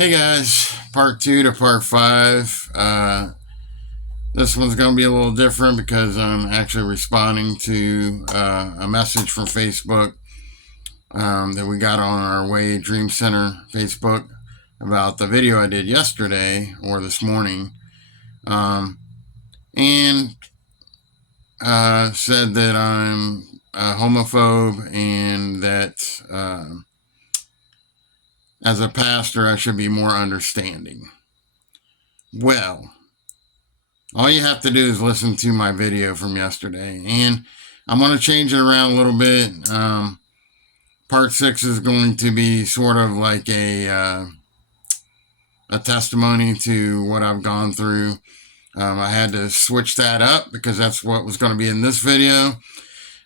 Hey guys, part two to part five. This one's going to be a little different because I'm actually responding to a message from Facebook that we got on our Way Dream Center Facebook about the video I did yesterday or this morning, and said that I'm a homophobe and that as a pastor I should be more understanding. Well, all you have to do is listen to my video from yesterday, and I'm going to change it around a little bit. Part 6 is going to be sort of like a testimony to what I've gone through. I had to switch that up because that's what was going to be in this video.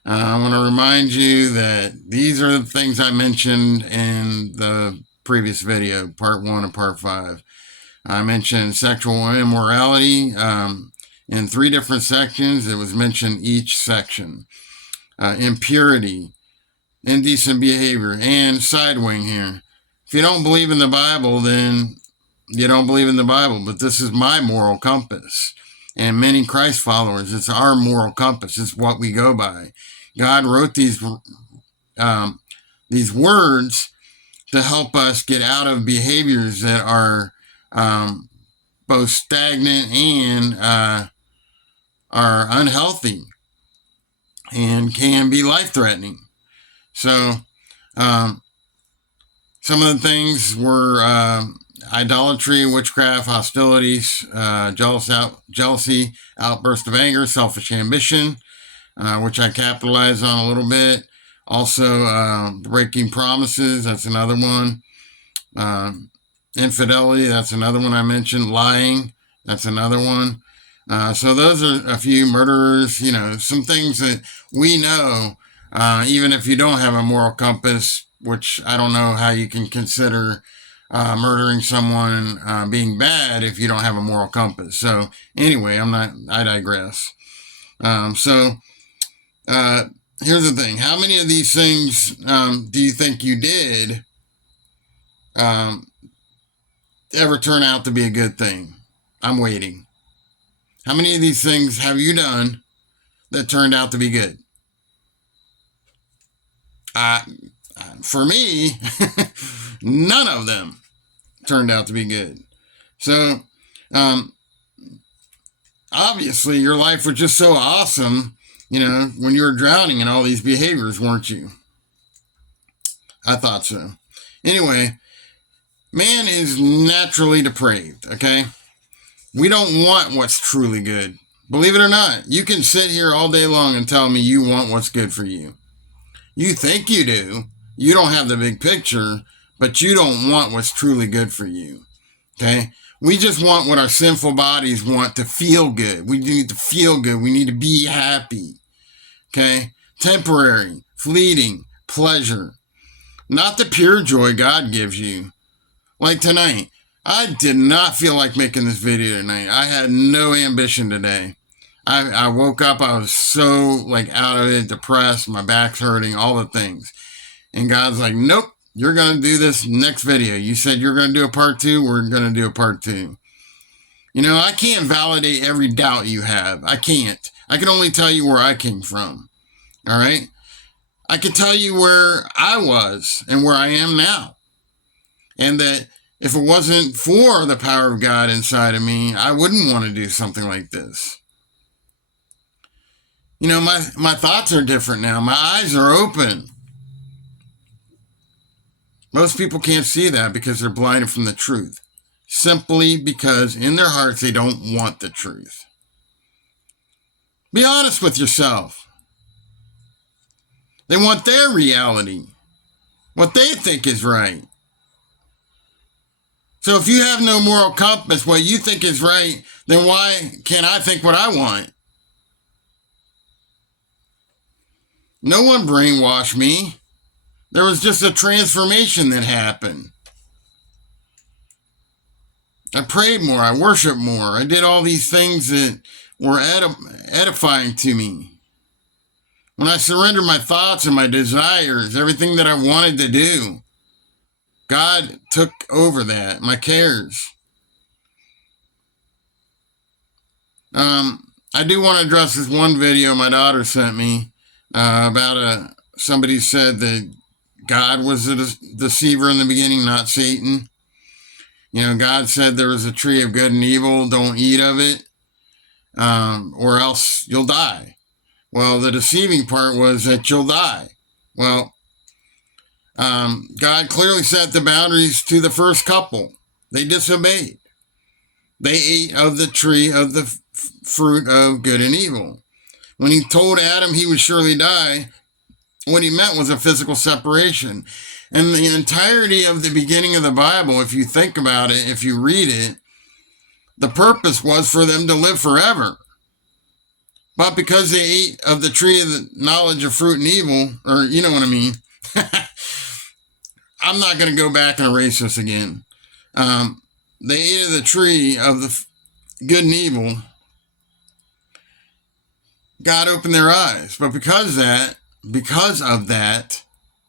I want to remind you that these are the things I mentioned in the previous video, part 1 and part 5. I mentioned sexual immorality in 3 different sections. It was mentioned each section. Impurity, indecent behavior, and sidewing here. If you don't believe in the Bible, then you don't believe in the Bible. But this is my moral compass. And many Christ followers, it's our moral compass. It's what we go by. God wrote these words to help us get out of behaviors that are both stagnant and are unhealthy and can be life-threatening. So some of the things were idolatry, witchcraft, hostilities, jealousy, outburst of anger, selfish ambition, which I capitalized on a little bit. Also, breaking promises, that's another one. Infidelity, that's another one I mentioned. Lying, that's another one. So those are a few. Murderers, some things that we know, even if you don't have a moral compass, which I don't know how you can consider murdering someone being bad if you don't have a moral compass. So anyway, I digress. Here's the thing. How many of these things do you think you did ever turn out to be a good thing? I'm waiting. How many of these things have you done that turned out to be good? For me, none of them turned out to be good. So, obviously, your life was just so awesome, when you were drowning in all these behaviors, weren't you? I thought so. Anyway, man is naturally depraved, okay? We don't want what's truly good. Believe it or not, you can sit here all day long and tell me you want what's good for you. You think you do. You don't have the big picture, but you don't want what's truly good for you, okay? We just want what our sinful bodies want to feel good. We need to feel good. We need to be happy, okay? Temporary, fleeting pleasure, not the pure joy God gives you. Like tonight, I did not feel like making this video tonight. I had no ambition today. I woke up, I was so out of it, depressed, my back's hurting, all the things. And God's like, nope, you're going to do this next video. You said you're going to do a part 2, we're going to do a part 2. I can't validate every doubt you have. I can't. I can only tell you where I came from. All right? I can tell you where I was and where I am now. And that if it wasn't for the power of God inside of me, I wouldn't want to do something like this. My thoughts are different now. My eyes are open. Most people can't see that because they're blinded from the truth. Simply because in their hearts they don't want the truth. Be honest with yourself. They want their reality. What they think is right. So if you have no moral compass, what you think is right, then why can't I think what I want? No one brainwashed me. There was just a transformation that happened. I prayed more. I worshiped more. I did all these things that were edifying to me. When I surrendered my thoughts and my desires, everything that I wanted to do, God took over that, my cares. I do want to address this one video my daughter sent me about somebody said that God was a deceiver in the beginning, not Satan. You know, God said there was a tree of good and evil, don't eat of it, or else you'll die. Well, the deceiving part was that you'll die. Well, God clearly set the boundaries to the first couple. They disobeyed. They ate of the tree of the fruit of good and evil. When he told Adam he would surely die, what he meant was a physical separation. And the entirety of the beginning of the Bible, if you think about it, if you read it, the purpose was for them to live forever. But because they ate of the tree of the knowledge of fruit and evil, or you know what I mean, I'm not going to go back and erase this again. They ate of the tree of the good and evil. God opened their eyes. But because of that,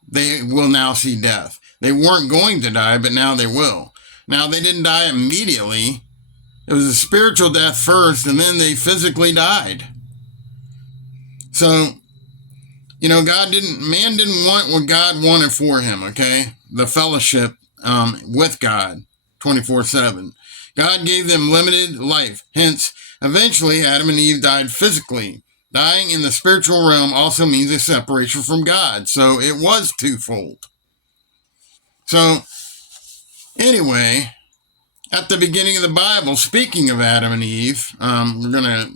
they will now see death. They weren't going to die, but now they will. Now, they didn't die immediately. It was a spiritual death first, and then they physically died. So, you know, man didn't want what God wanted for him, okay? The fellowship with God 24/7. God gave them limited life. Hence, eventually, Adam and Eve died physically. Dying in the spiritual realm also means a separation from God. So it was twofold. So, anyway, at the beginning of the Bible, speaking of Adam and Eve, we're going to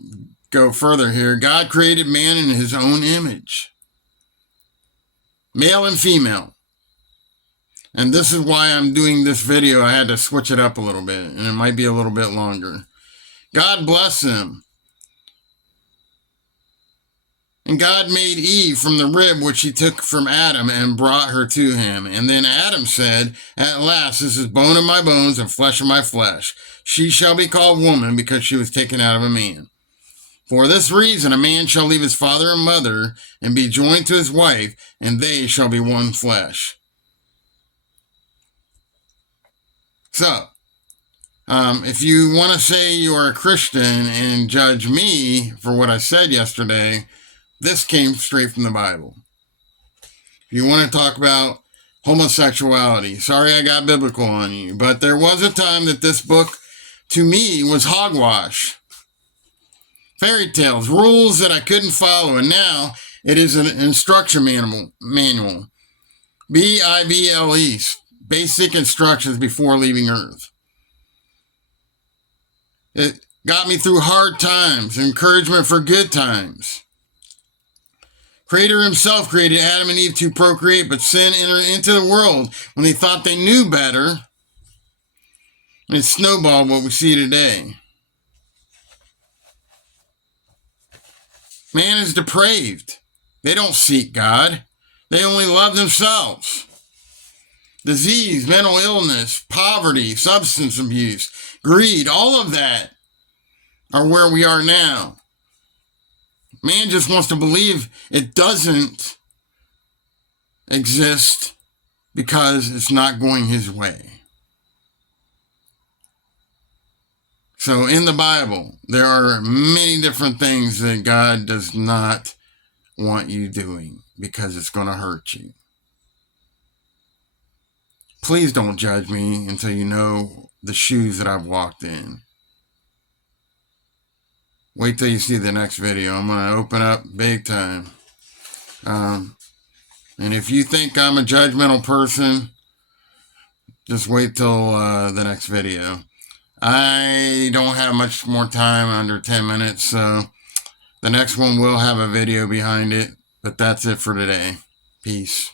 go further here. God created man in his own image, male and female. And this is why I'm doing this video. I had to switch it up a little bit, and it might be a little bit longer. God bless them. And God made Eve from the rib which he took from Adam and brought her to him. And then Adam said, "At last, this is bone of my bones and flesh of my flesh. She shall be called woman because she was taken out of a man. For this reason, a man shall leave his father and mother and be joined to his wife, and they shall be one flesh." So, if you want to say you are a Christian and judge me for what I said yesterday, this came straight from the Bible. If you want to talk about homosexuality, sorry I got biblical on you, but there was a time that this book, to me, was hogwash. Fairy tales, rules that I couldn't follow, and now it is an instruction manual. BIBLE, basic instructions before leaving Earth. It got me through hard times, encouragement for good times. Creator himself created Adam and Eve to procreate, but sin entered into the world when they thought they knew better. And it snowballed what we see today. Man is depraved. They don't seek God. They only love themselves. Disease, mental illness, poverty, substance abuse, greed, all of that are where we are now. Man just wants to believe it doesn't exist because it's not going his way. So in the Bible, there are many different things that God does not want you doing because it's going to hurt you. Please don't judge me until you know the shoes that I've walked in. Wait till you see the next video. I'm going to open up big time. And if you think I'm a judgmental person, just wait till the next video. I don't have much more time, under 10 minutes, so the next one will have a video behind it. But that's it for today. Peace.